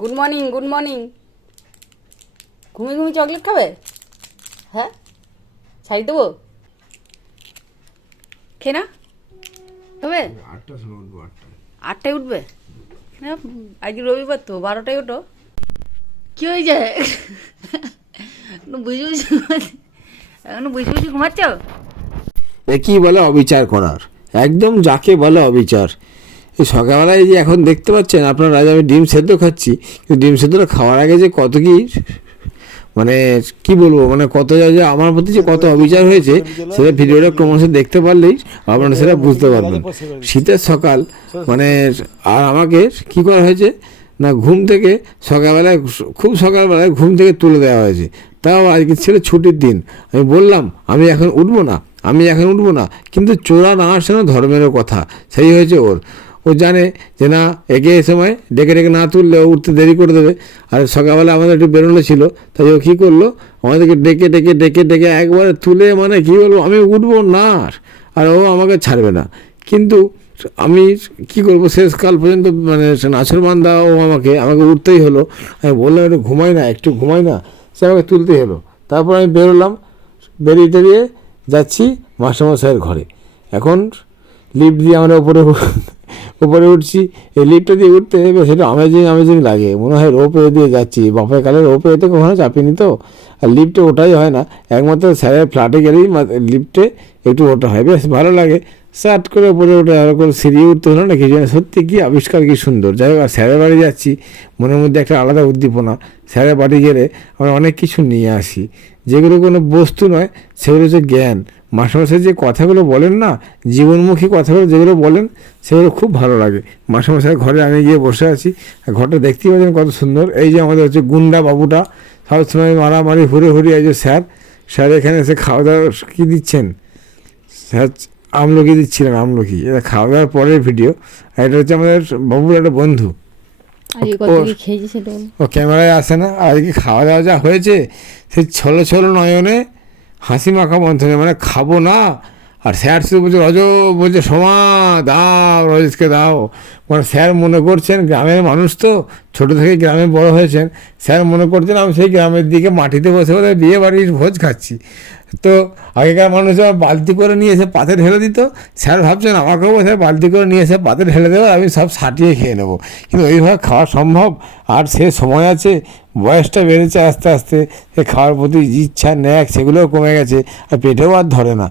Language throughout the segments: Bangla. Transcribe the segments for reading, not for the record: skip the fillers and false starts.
Good morning, good morning. ঘুমিয়ে ঘুমিয়ে চকলেট খাবে? হ্যাঁ, ছাড়ি দেবো? খেয়ে না হবে? 8টার সময় উঠবো। 8টায় উঠবে? না, আজ রবিবার তো, 12টায় ওঠো। কি হয়ে যায়? বুঝে বুঝে এখনো বুঝে বুঝে ঘুমাচ্ছ? কি বলে অবিচার করার, একদম যাকে বলে অবিচার। এই সকালবেলায় যে এখন দেখতে পাচ্ছেন আপনারা, আজ আমি ডিম সেদ্ধ খাচ্ছি, কিন্তু ডিম সেদ্ধটা খাওয়ার আগে যে কত কি মানে কি বলবো, মানে কত যে আমার প্রতি যে কত অবিচার হয়েছে, সেটা ভিডিওটা ক্রমশ দেখতে পারলেই আপনারা সেটা বুঝতে পারবেন। শীতের সকাল মানে, আর আমাকে কি করা হয়েছে না, ঘুম থেকে সকালবেলায়, খুব সকালবেলায় ঘুম থেকে তুলে দেওয়া হয়েছে। তাও আজকে ছিল ছুটির দিন। আমি বললাম আমি এখন উঠবো না, আমি এখন উঠবো না, কিন্তু চোরা না আসে না ধর্মেরও কথা, সেই হয়েছে ওর। ও জানে যে না, একে এই সময় ডেকে ডেকে না তুললে ও উঠতে দেরি করে দেবে। আর সকালবেলা আমাদের একটু বেরোনো ছিল, তাই ও কী করলো, আমাদেরকে ডেকে ডেকে ডেকে ডেকে একবারে তুলে, মানে কী বলবো, আমি উঠবো না আর ও আমাকে ছাড়বে না। কিন্তু আমি কি করব, শেষকাল পর্যন্ত মানে নাছরবান্দা ও আমাকে উঠতেই হলো। আমি বললাম একটু ঘুমাই না, সে আমাকে তুলতেই হলো। তারপর আমি বেরোলাম, বেরিয়ে টেরিয়ে যাচ্ছি মাস্টারমশাইয়ের ঘরে। এখন লিফট দিয়ে আমরা উপরে উঠছি। এই লিফটটা দিয়ে উঠতে সেটা আমেজিং লাগে, মনে হয় রোপওয়ে দিয়ে যাচ্ছি। বাপের কালের রোপওয়েতে কখনো চাপিনি তো, আর লিফটে ওঠাই হয় না, একমাত্র স্যারের ফ্ল্যাটে গেলেই লিফটে একটু ওঠা হয়, বেশ ভালো লাগে। সার্ট করে উপরে উঠে আরো করে সিঁড়ি উঠতে হলো না, কিছু সত্যি কি আবিষ্কার, কি সুন্দর। যাই হোক, আর স্যারের বাড়ি যাচ্ছি, মনের মধ্যে একটা আলাদা উদ্দীপনা। স্যারের বাড়ি গেলে আমরা অনেক কিছু নিয়ে আসি, যেগুলো কোনো বস্তু নয়, সেগুলো হচ্ছে জ্ঞান। মাস্টারমশাই যে কথাগুলো বলেন না, জীবনমুখী কথাগুলো যেগুলো বলেন, সেগুলো খুব ভালো লাগে। মাস্টারমশাইয়ের ঘরে আমি গিয়ে বসে আছি, ঘরটা দেখতেই পাচ্ছেন কত সুন্দর। এই যে আমাদের হচ্ছে গুন্ডা বাবুটা, সবসময় মারামারি হুড়ে এই যে স্যার এখানে এসে খাওয়া দাওয়া কী দিচ্ছেন, স্যার আমলকি দিচ্ছিলেন, আমলকি। এটা খাওয়া দাওয়ার পরের ভিডিও। আর এটা হচ্ছে আমাদের বাবুর একটা বন্ধু, ও ক্যামেরায় আসে না। আর কি খাওয়া দাওয়া যা হয়েছে, সেই ছলো নয়নে হাসি মাখা মন্থনে, মানে খাবো না। আর স্যার শুধু বলছে বলছে সোমা দাও, রজতকে দাও। মানে স্যার মনে করছেন, গ্রামের মানুষ তো, ছোটো থেকে গ্রামে বড় হয়েছেন, স্যার মনে করছেন আমি সেই গ্রামের দিকে মাটিতে বসে বসে বিয়ে বাড়ির ভোজ খাচ্ছি। তো আগেকার মানুষ বালতি করে নিয়ে এসে পাতে ঢেলে দিত, স্যার ভাবছেন আমাকেও স্যার বালতি করে নিয়ে এসে পাতে ঢেলে দেবো, আমি সব সাটিয়ে খেয়ে নেবো। কিন্তু ওইভাবে খাওয়া সম্ভব? আর সে সময় আছে, বয়সটা বেড়েছে আস্তে আস্তে, সে খাওয়ার প্রতি ইচ্ছা ন্যাক সেগুলোও কমে গেছে, আর পেটেও আর ধরে না।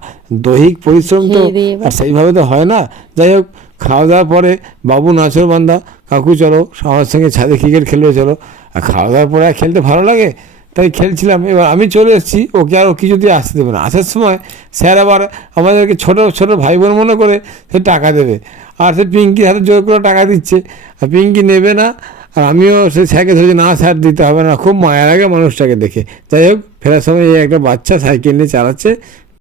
দৈহিক পরিশ্রম তো আর সেইভাবে তো হয় না। যাই হোক, খাওয়া দাওয়ার পরে বাবু নাছরবান্দা, কাকু চলো আমার সঙ্গে ছাদে ক্রিকেট খেলবে চলো। আর খাওয়া দাওয়ার পরে খেলতে ভালো লাগে, তাই খেলছিলাম। এবার আমি চলে এসেছি, ওকে আর ও কিছুতেই আসতে দেবে না। আসার সময় স্যার আবার আমাদেরকে ছোটো ভাই বোন মনে করে সে টাকা দেবে, আর সে পিঙ্কির হাতে জোর করে টাকা দিচ্ছে, আর পিঙ্কি নেবে না। আর আমিও সে স্যারকে ধরেছি, না স্যার দিতে হবে না, খুব মায়া লাগে মানুষটাকে দেখে। যাই হোক, ফেরার সময় এই একটা বাচ্চা সাইকেল নিয়ে চালাচ্ছে,